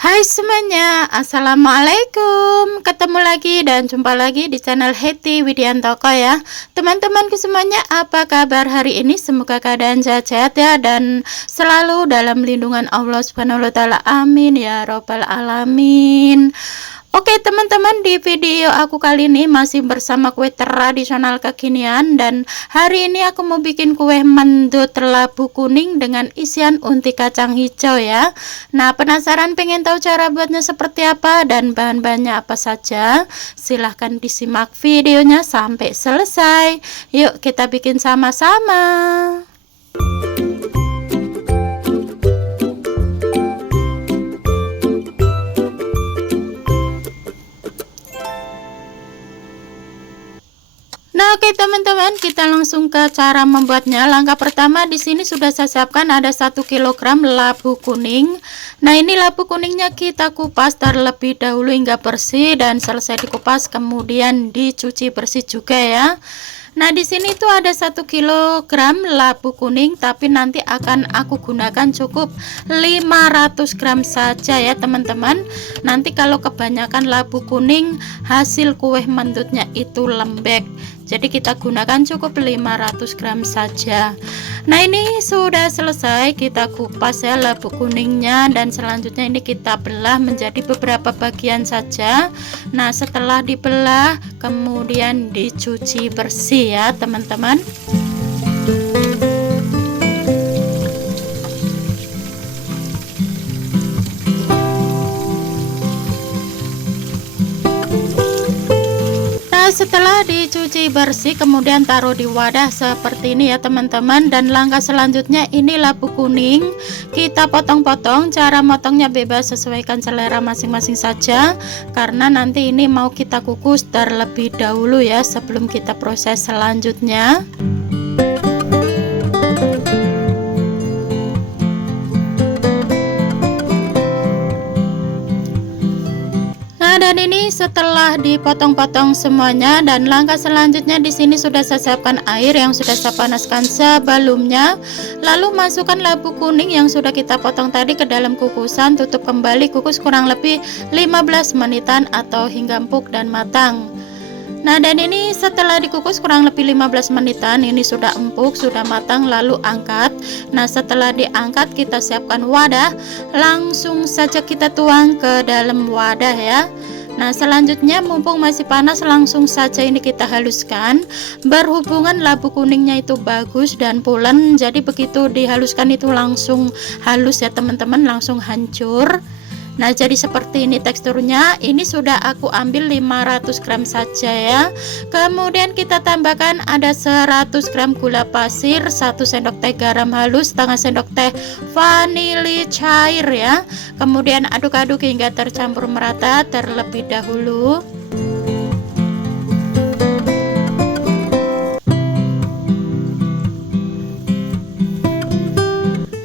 Hai semuanya, assalamualaikum. Ketemu lagi dan jumpa lagi di channel Hetty Widiantoko ya. Teman-temanku semuanya, apa kabar hari ini? Semoga keadaan sehat ya dan selalu dalam lindungan Allah Subhanahu wa taala. Amin ya robbal alamin. Oke teman-teman, di video aku kali ini masih bersama kue tradisional kekinian. Dan hari ini aku mau bikin kue mendut labu kuning dengan isian unti kacang hijau ya. Nah, penasaran pengen tahu cara buatnya seperti apa dan bahan-bahannya apa saja? Silahkan disimak videonya sampai selesai. Yuk kita bikin sama-sama. Nah, oke teman-teman, kita langsung ke cara membuatnya. Langkah pertama, di sini sudah saya siapkan ada 1 kilogram labu kuning. Nah, ini labu kuningnya kita kupas terlebih dahulu hingga bersih dan selesai dikupas kemudian dicuci bersih juga ya. Nah, di sini tuh ada 1 kilogram labu kuning, tapi nanti akan aku gunakan cukup 500 gram saja ya teman-teman. Nanti kalau kebanyakan labu kuning, hasil kue mendutnya itu lembek. Jadi kita gunakan cukup 500 gram saja. Nah, ini sudah selesai kita kupas ya labu kuningnya, dan selanjutnya ini kita belah menjadi beberapa bagian saja. Nah, setelah dibelah kemudian dicuci bersih ya teman-teman. Setelah dicuci bersih kemudian taruh di wadah seperti ini ya teman-teman. Dan langkah selanjutnya ini labu kuning kita potong-potong. Cara motongnya bebas, sesuaikan selera masing-masing saja, karena nanti ini mau kita kukus terlebih dahulu ya sebelum kita proses selanjutnya. Dan ini setelah dipotong-potong semuanya, dan langkah selanjutnya di sini sudah saya siapkan air yang sudah saya panaskan sebelumnya. Lalu masukkan labu kuning yang sudah kita potong tadi ke dalam kukusan, tutup kembali, kukus kurang lebih 15 menitan atau hingga empuk dan matang. Nah, dan ini setelah dikukus kurang lebih 15 menitan, ini sudah empuk, sudah matang, lalu angkat. Nah, setelah diangkat kita siapkan wadah, langsung saja kita tuang ke dalam wadah ya. Nah, selanjutnya mumpung masih panas langsung saja ini kita haluskan. Berhubungan labu kuningnya itu bagus dan pulen, jadi begitu dihaluskan itu langsung halus ya teman-teman, langsung hancur. Nah, jadi seperti ini teksturnya. Ini sudah aku ambil 500 gram saja ya. Kemudian kita tambahkan ada 100 gram gula pasir, 1 sendok teh garam halus, setengah sendok teh vanili cair ya. Kemudian aduk-aduk hingga tercampur merata terlebih dahulu.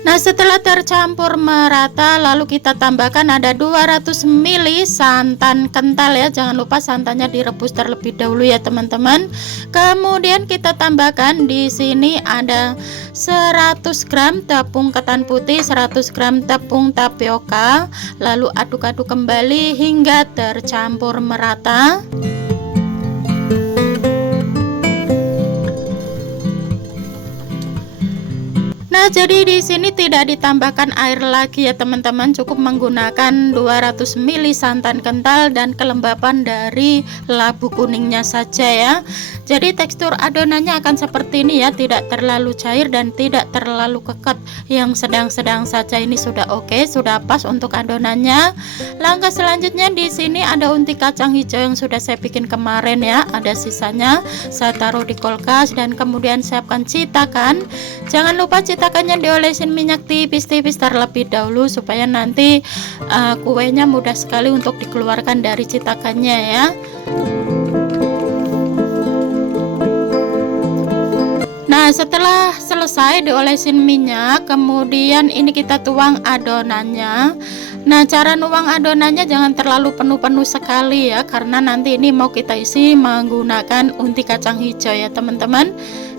Nah, setelah tercampur merata lalu kita tambahkan ada 200 ml santan kental ya. Jangan lupa santannya direbus terlebih dahulu ya teman-teman. Kemudian kita tambahkan di sini ada 100 gram tepung ketan putih, 100 gram tepung tapioka. Lalu aduk-aduk kembali hingga tercampur merata. Nah, jadi di sini tidak ditambahkan air lagi ya teman-teman, cukup menggunakan 200 ml santan kental dan kelembapan dari labu kuningnya saja ya. Jadi tekstur adonannya akan seperti ini ya, tidak terlalu cair dan tidak terlalu kecut, yang sedang-sedang saja. Ini sudah oke, sudah pas untuk adonannya. Langkah selanjutnya di sini ada unti kacang hijau yang sudah saya bikin kemarin ya, ada sisanya. Saya taruh di kulkas dan kemudian siapkan citakan. Jangan lupa citakannya diolesin minyak tipis-tipis terlebih dahulu supaya nanti kuenya mudah sekali untuk dikeluarkan dari citakannya ya. Nah, setelah selesai diolesin minyak, kemudian ini kita tuang adonannya. Nah, cara nuang adonannya jangan terlalu penuh-penuh sekali ya, karena nanti ini mau kita isi menggunakan unti kacang hijau ya teman-teman.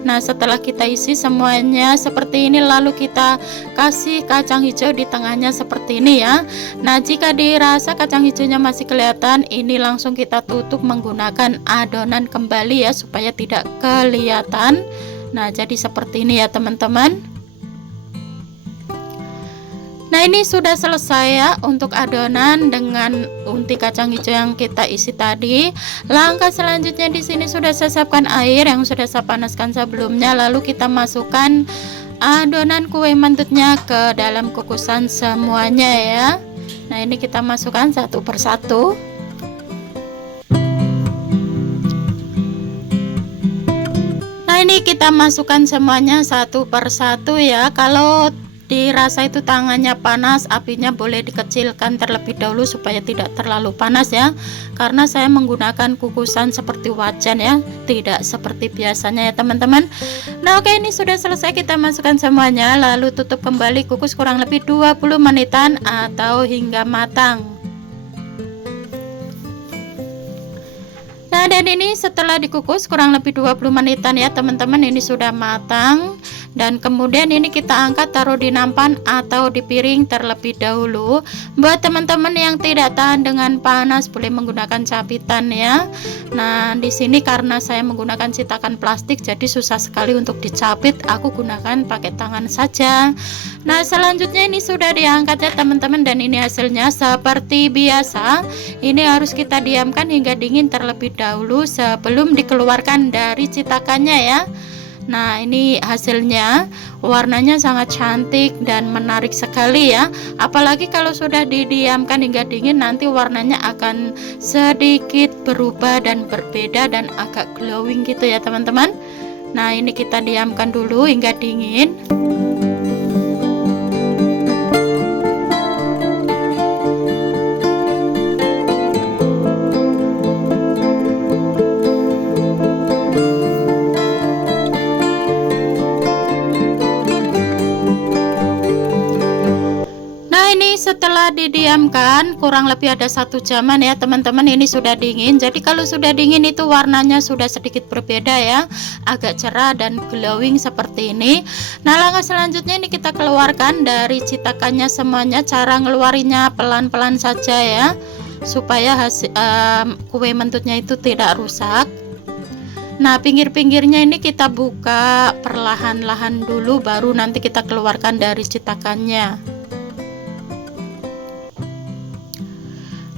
Nah, setelah kita isi semuanya seperti ini, lalu kita kasih kacang hijau di tengahnya seperti ini ya. Nah, jika dirasa kacang hijaunya masih kelihatan, ini langsung kita tutup menggunakan adonan kembali ya, supaya tidak kelihatan. Nah, jadi seperti ini ya teman-teman. Nah, ini sudah selesai ya untuk adonan dengan unti kacang hijau yang kita isi tadi. Langkah selanjutnya di sini sudah saya siapkan air yang sudah saya panaskan sebelumnya, lalu kita masukkan adonan kue mantutnya ke dalam kukusan semuanya ya. Nah, ini kita masukkan satu persatu. Nah, ini kita masukkan semuanya satu persatu ya. Kalau dirasa itu tangannya panas, apinya boleh dikecilkan terlebih dahulu supaya tidak terlalu panas ya, karena saya menggunakan kukusan seperti wajan ya, tidak seperti biasanya ya teman-teman. Nah, oke, ini sudah selesai, kita masukkan semuanya lalu tutup kembali, kukus kurang lebih 20 menitan atau hingga matang. Nah, dan ini setelah dikukus kurang lebih 20 menitan ya teman-teman, ini sudah matang. Dan kemudian ini kita angkat, taruh di nampan atau di piring terlebih dahulu. Buat teman-teman yang tidak tahan dengan panas boleh menggunakan capitan ya. Nah, di sini karena saya menggunakan cetakan plastik jadi susah sekali untuk dicapit, aku gunakan pakai tangan saja. Nah, selanjutnya ini sudah diangkat ya teman-teman, dan ini hasilnya seperti biasa. Ini harus kita diamkan hingga dingin terlebih dahulu sebelum dikeluarkan dari cetakannya ya. Nah, ini hasilnya, warnanya sangat cantik dan menarik sekali ya. Apalagi kalau sudah didiamkan hingga dingin, nanti warnanya akan sedikit berubah dan berbeda dan agak glowing gitu ya teman-teman. Nah, ini kita diamkan dulu hingga dingin. Setelah didiamkan kurang lebih ada 1 jaman ya teman-teman, ini sudah dingin. Jadi kalau sudah dingin itu warnanya sudah sedikit berbeda ya, agak cerah dan glowing seperti ini. Nah, langkah selanjutnya ini kita keluarkan dari cetakannya semuanya. Cara ngeluarinya pelan-pelan saja ya, supaya hasil kue mentutnya itu tidak rusak. Nah, pinggir-pinggirnya ini kita buka perlahan-lahan dulu, baru nanti kita keluarkan dari cetakannya.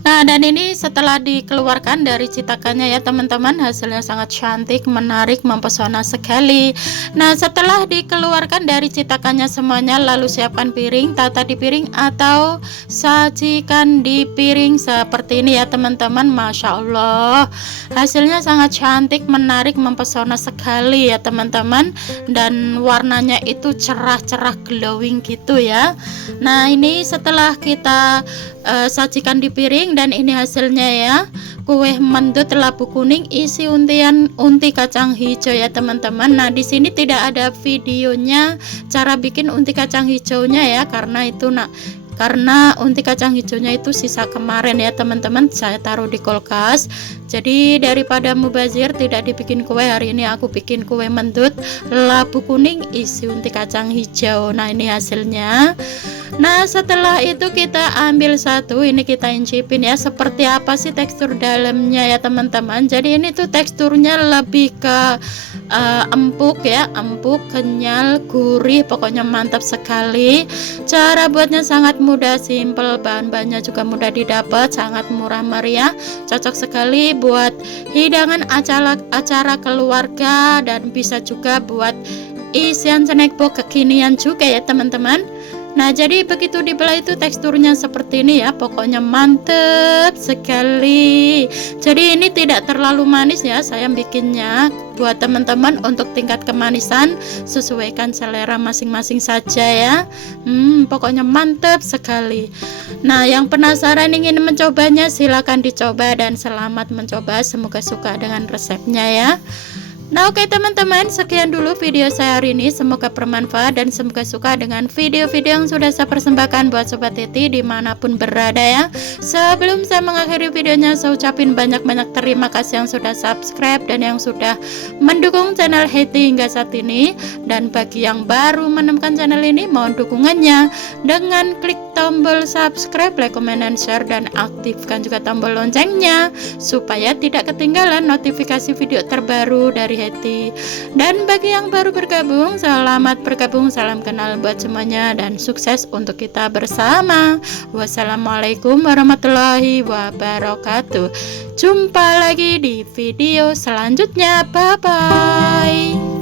Nah, dan ini setelah dikeluarkan dari cetakannya ya teman-teman, hasilnya sangat cantik, menarik, mempesona sekali. Nah, setelah dikeluarkan dari cetakannya semuanya, lalu siapkan piring, tata di piring atau sajikan di piring seperti ini ya teman-teman. Masya Allah, hasilnya sangat cantik, menarik, mempesona sekali ya teman-teman, dan warnanya itu cerah-cerah glowing gitu ya. Nah, ini setelah kita sajikan di piring, dan ini hasilnya ya, kue mendut labu kuning isi unti kacang hijau ya teman-teman. Nah, di sini tidak ada videonya cara bikin unti kacang hijaunya ya, karena unti kacang hijaunya itu sisa kemarin ya teman-teman, saya taruh di kulkas. Jadi daripada mubazir tidak dibikin kue, hari ini aku bikin kue mendut labu kuning isi unti kacang hijau. Nah, ini hasilnya. Nah, setelah itu kita ambil satu, ini kita incipin ya, seperti apa sih tekstur dalamnya ya teman-teman. Jadi ini tuh teksturnya lebih ke empuk ya, empuk, kenyal, gurih, pokoknya mantap sekali. Cara buatnya sangat mudah, simple, bahan-bahannya juga mudah didapat, sangat murah meriah, cocok sekali buat hidangan acara keluarga, dan bisa juga buat isian snack box kekinian juga ya teman-teman. Nah, jadi begitu dibelah itu teksturnya seperti ini ya, pokoknya mantep sekali. Jadi ini tidak terlalu manis ya, saya bikinnya buat teman-teman untuk tingkat kemanisan, sesuaikan selera masing-masing saja ya. Pokoknya mantep sekali. Nah, yang penasaran ingin mencobanya silahkan dicoba, dan selamat mencoba, semoga suka dengan resepnya ya. Nah oke teman-teman, sekian dulu video saya hari ini. Semoga bermanfaat dan semoga suka dengan video-video yang sudah saya persembahkan buat Sobat Hetty dimanapun berada ya. Sebelum saya mengakhiri videonya, saya ucapin banyak-banyak terima kasih yang sudah subscribe dan yang sudah mendukung channel Hetty hingga saat ini. Dan bagi yang baru menemukan channel ini, mohon dukungannya dengan klik tombol subscribe, like, comment, dan share, dan aktifkan juga tombol loncengnya supaya tidak ketinggalan notifikasi video terbaru dari Hetty. Dan bagi yang baru bergabung, selamat bergabung, salam kenal buat semuanya dan sukses untuk kita bersama. Wassalamualaikum warahmatullahi wabarakatuh. Jumpa lagi di video selanjutnya. Bye bye.